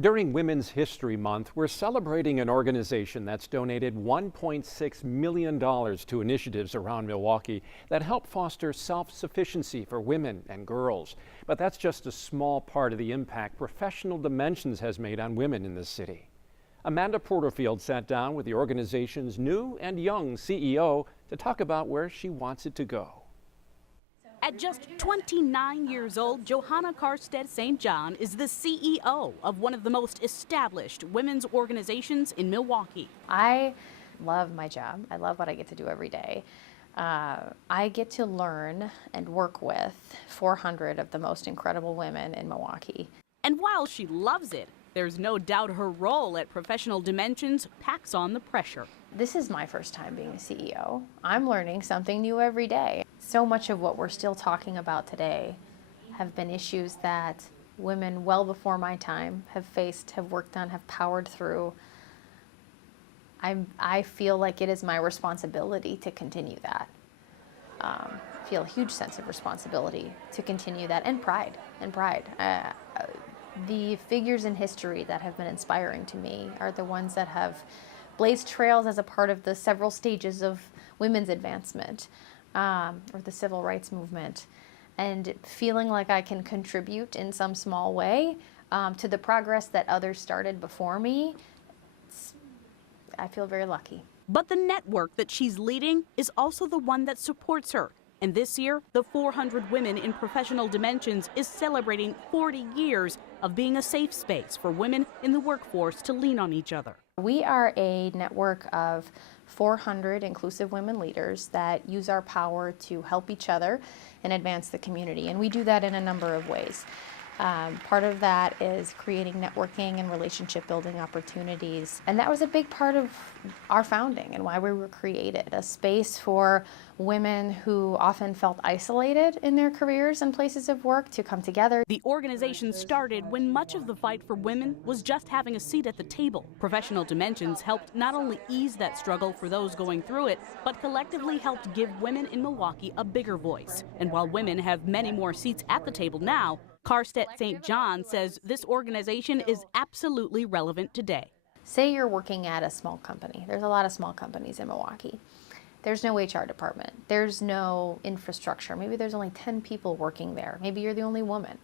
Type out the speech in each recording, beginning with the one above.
During Women's History Month, we're celebrating an organization that's donated $1.6 million to initiatives around Milwaukee that help foster self-sufficiency for women and girls. But that's just a small part of the impact Professional Dimensions has made on women in this city. Amanda Porterfield sat down with the organization's new and young CEO to talk about where she wants it to go. At just 29 years old, Johanna Karstedt St. John is the CEO of one of the most established women's organizations in Milwaukee. I love my job. I love what I get to do every day. I get to learn and work with 400 of the most incredible women in Milwaukee. And while she loves it, there's no doubt her role at Professional Dimensions packs on the pressure. This is my first time being a CEO. I'm learning something new every day. So much of what we're still talking about today have been issues that women well before my time have faced, have worked on, have powered through. I feel like it is my responsibility to continue that. Feel a huge sense of responsibility to continue that, and pride. The figures in history that have been inspiring to me are the ones that have blazed trails as a part of the several stages of women's advancement or the civil rights movement, and feeling like I can contribute in some small way to the progress that others started before me. I feel very lucky. But the network that she's leading is also the one that supports her. And this year, the 400 Women in Professional Dimensions is celebrating 40 years of being a safe space for women in the workforce to lean on each other. We are a network of 400 inclusive women leaders that use our power to help each other and advance the community. And we do that in a number of ways. Part of that is creating networking and relationship building opportunities. And that was a big part of our founding and why we were created, a space for women who often felt isolated in their careers and places of work to come together. The organization started when much of the fight for women was just having a seat at the table. Professional Dimensions helped not only ease that struggle for those going through it, but collectively helped give women in Milwaukee a bigger voice. And while women have many more seats at the table now, Karstedt St. John says this organization is absolutely relevant today. Say you're working at a small company. There's a lot of small companies in Milwaukee. There's no HR department. There's no infrastructure. Maybe there's only 10 people working there. Maybe you're the only woman.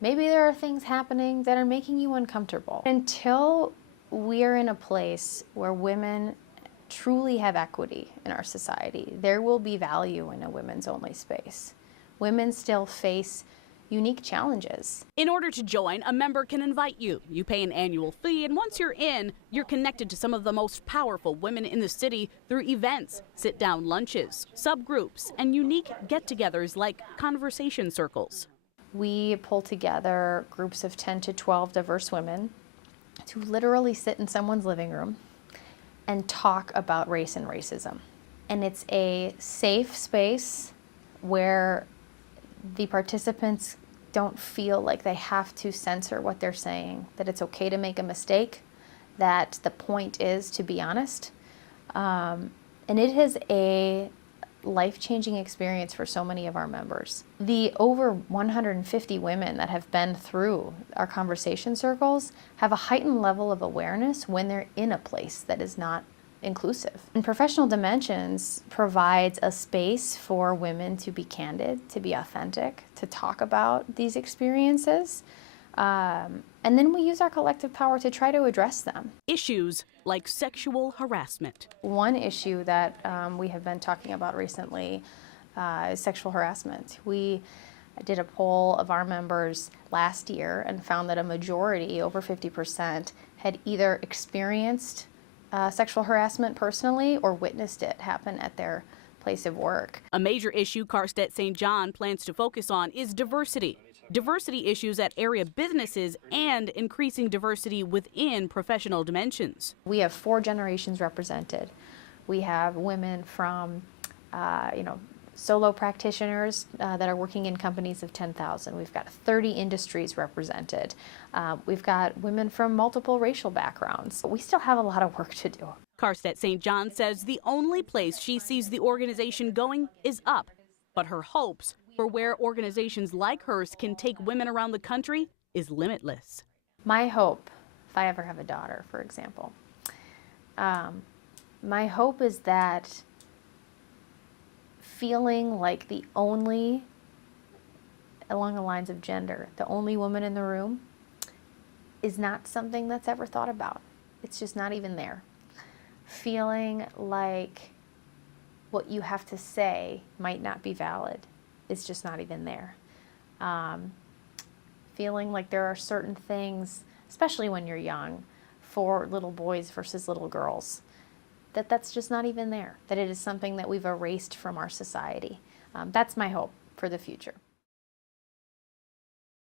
Maybe there are things happening that are making you uncomfortable. Until we are in a place where women truly have equity in our society, there will be value in a women's only space. Women still face unique challenges. In order to join, a member can invite you. You pay an annual fee, and once you're in, you're connected to some of the most powerful women in the city through events, sit-down lunches, subgroups, and unique get-togethers like conversation circles. We pull together groups of 10 to 12 diverse women to literally sit in someone's living room and talk about race and racism. And it's a safe space where the participants don't feel like they have to censor what they're saying, that it's okay to make a mistake, that the point is to be honest. And it is a life-changing experience for so many of our members. The over 150 women that have been through our conversation circles have a heightened level of awareness when they're in a place that is not inclusive. And Professional Dimensions provides a space for women to be candid, to be authentic, to talk about these experiences. And then we use our collective power to try to address them. Issues like sexual harassment. One issue that we have been talking about recently is sexual harassment. We did a poll of our members last year and found that a majority, over 50%, had either experienced sexual harassment personally or witnessed it happen at their place of work. A major issue Karstedt St. John plans to focus on is diversity. Diversity issues at area businesses and increasing diversity within Professional Dimensions. We have 4 generations represented. We have women from, solo practitioners that are working in companies of 10,000. We've got 30 industries represented. We've got women from multiple racial backgrounds. But we still have a lot of work to do. Karstedt St. John says the only place she sees the organization going is up, but her hopes for where organizations like hers can take women around the country is limitless. My hope, if I ever have a daughter, for example, my hope is that feeling like the only, along the lines of gender, the only woman in the room is not something that's ever thought about. It's just not even there. Feeling like what you have to say might not be valid is just not even there. Feeling like there are certain things, especially when you're young, for little boys versus little girls, that's just not even there, that it is something that we've erased from our society. That's my hope for the future.